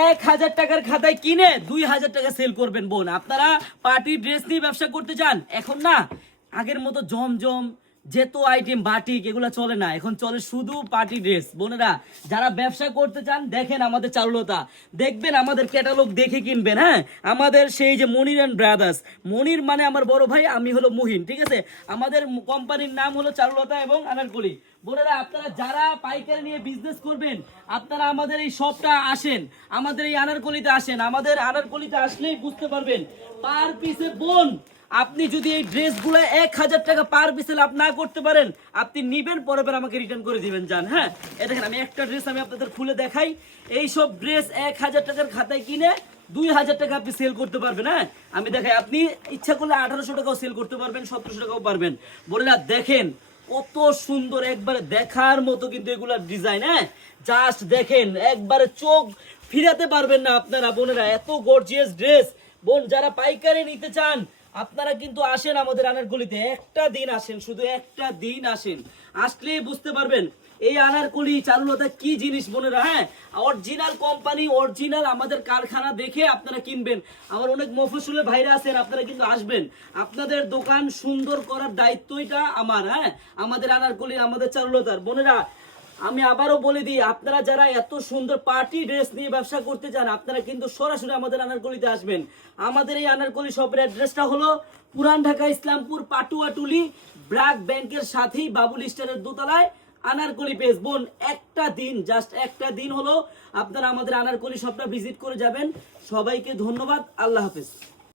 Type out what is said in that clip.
1000 টাকার খাতায় কিনে 2000 টাকা সেল করবেন বোন। আপনারা পার্টি ড্রেস নিয়ে ব্যবসা করতে চান, এখন না আগের মতো জমজম যেত আইটেম বাটিক এগুলো চলে না, এখন চলে শুধু পার্টি ড্রেস। বোনেরা যারা ব্যবসা করতে চান দেখেন আমাদের চারুলতা, দেখবেন আমাদের ক্যাটালগ দেখে কিনবেন। হ্যাঁ, আমাদের সেই যে মনির অ্যান্ড ব্রাদার্স, মনির মানে আমার বড় ভাই, আমি হলো মুহিন, ঠিক আছে। আমাদের কোম্পানির নাম হলো চারুলতা এবং আনারকলি। বোনেরা আপনারা যারা পাইকারি নিয়ে বিজনেস করবেন, আপনারা আমাদের এই শপটা আসেন, আমাদের এই আনারকলিতে আসেন। আমাদের আনারকলিতে আসলেই বুঝতে পারবেন পার পিসে বোন, আপনি যদি এই ড্রেসগুলো 1000 টাকা পার পিসে লাভ না করতে পারেন, আপনি নিবেন পরে আমাকে রিটার্ন করে দিবেন যান। হ্যাঁ, এ দেখেন আমি একটা ড্রেস আমি আপনাদের খুলে দেখাই। এই সব ড্রেস 1000 টাকার খাতায় কিনে 2000 টাকা আপনি সেল করতে পারবেন। হ্যাঁ, আমি দেখাই, আপনি ইচ্ছা করলে 1800 টাকাও সেল করতে পারবেন, 1700 টাকাও পারবেন। বলেরা দেখেন কত সুন্দর, একবারে দেখার মতো কিন্তু এগুলা ডিজাইন। হ্যাঁ, জাস্ট দেখেন, একবারে চোখ ফিরাতে পারবেন না আপনারা বোনেরা, এত গর্জিয়াস ড্রেস। বোন যারা পাইকারি নিতে চান আপনারা কিন্তু আসেন আমাদের আনারকলিতে, একটা দিন আসেন, শুধু একটা দিন আসেন, আসলেই বুঝতে পারবেন এই আনারকলি চারুলতা কি জিনিস বোনেরা। হ্যাঁ, অরিজিনাল কোম্পানি, অরিজিনাল আমাদের কারখানা দেখে আপনারা কিনবেন। আমার অনেক মফস্বলের ভাইরা আছেন, আপনারা কিন্তু আসবেন, আপনাদের দোকান সুন্দর করার দায়িত্বটা আমার। হ্যাঁ, আমাদের আনারকলি, আমাদের চারুলতার। বোনেরা আমি আবারও বলে দিই, আপনারা যারা এত সুন্দর পার্টি ড্রেস নিয়ে ব্যবসা করতে চান, আপনারা কিন্তু সরাসরি আমাদের আনারকলিতে আসবেন। আমাদের এই আনারকলি শপের অ্যাড্রেসটা হলো পুরান ঢাকা ইসলামপুর পাটুয়াটুলি ব্র্যাক ব্যাংকের সাথেই বাবুল স্টারের দোতলায় আনারকলি পেজ। বোন একটা দিন, জাস্ট একটা দিন হলো আপনারা আমাদের আনারকলি শপটা ভিজিট করে যাবেন। সবাইকে ধন্যবাদ, আল্লাহ হাফেজ।